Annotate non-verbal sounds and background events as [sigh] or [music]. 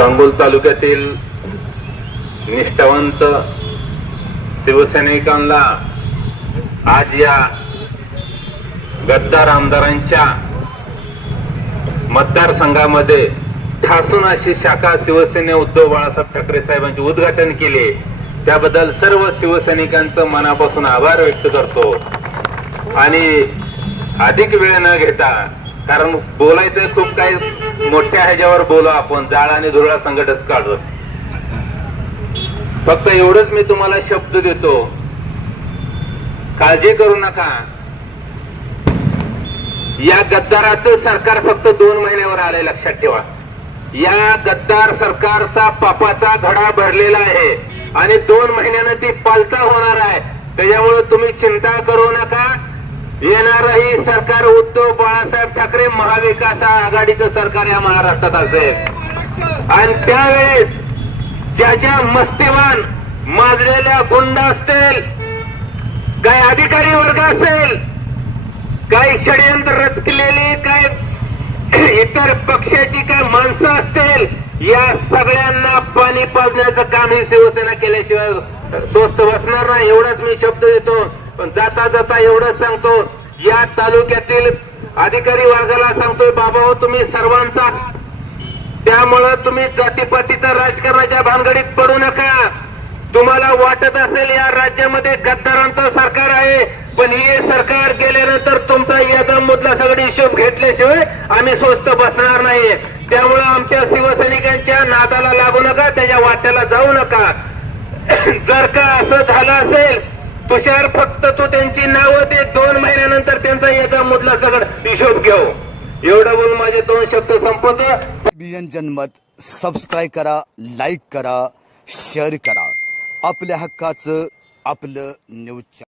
सांगोल तालुक्यातील निष्ठावंत शिवसैनिकांना आज या गद्दार आमदारांच्या मतदारसंघामध्ये ठासून अशी शाखा शिवसेने उद्धव बाळासाहेब ठाकरे साहेबांचे उद्घाटन केले. त्याबद्दल सर्व शिवसैनिकांचं मनापासून आभार व्यक्त करतो. आणि अधिक वेळ न घेता कारण बोलायचं खूप काही मोठ्या ह्याच्यावर बोलू आपण. जाळ आणि धुरळा संकटच काढू. फक्त एवढंच मी तुम्हाला शब्द देतो. काळजी करू नका. या गद्दाराचं सरकार फक्त दोन महिन्यावर आलंय लक्षात ठेवा. या गद्दार सरकारचा पापाचा धडा भरलेला आहे आणि दोन महिन्यानं ती पालता होणार आहे. त्याच्यामुळे तुम्ही चिंता करू नका. येणारही सरकार उद्धव बाळासाहेब ठाकरे महाविकास आघाडीचं सरकार या महाराष्ट्रात असेल. आणि त्यावेळेस ज्या ज्या मस्तीवान माजलेल्या गुंड असतील काही अधिकारी वर्ग असेल काही षडयंत्र रचलेली काय इतर पक्षाची काय माणसं असतील या सगळ्यांना पाणी पाजण्याचं काम ही शिवसेना केल्याशिवाय स्वस्त बसणार नाही एवढाच मी शब्द देतो. पण जाता जाता एवढं सांगतो या तालुक्यातील अधिकारी वर्गाला सांगतोय बाबा हो तुम्ही सर्वांचा त्यामुळं तुम्ही जातीपातीच्या राजकारणाच्या भानगडीत पडू नका. तुम्हाला वाटत असेल या राज्यामध्ये गद्दारांचं सरकार आहे पण हे सरकार गेल्यानंतर तुमचा याचा मुद्दा सगळी हिशोब घेतल्याशिवाय आम्ही स्वस्त बसणार नाही. त्यामुळं आमच्या शिवसैनिकांच्या नादाला लागू नका त्याच्या वाट्याला जाऊ नका. [clears throat] जर का तुषार फक्त तो त्यांची नावं दे दोन महिन्यानंतर त्यांचा याचा मधला सगळं हिशोब घेऊ. एवढं बोलून माझे दोन शब्द संपवतो. बियन जनमत सबस्क्राईब करा लाईक करा शेअर करा. आपल्या हक्काचं आपलं न्यूज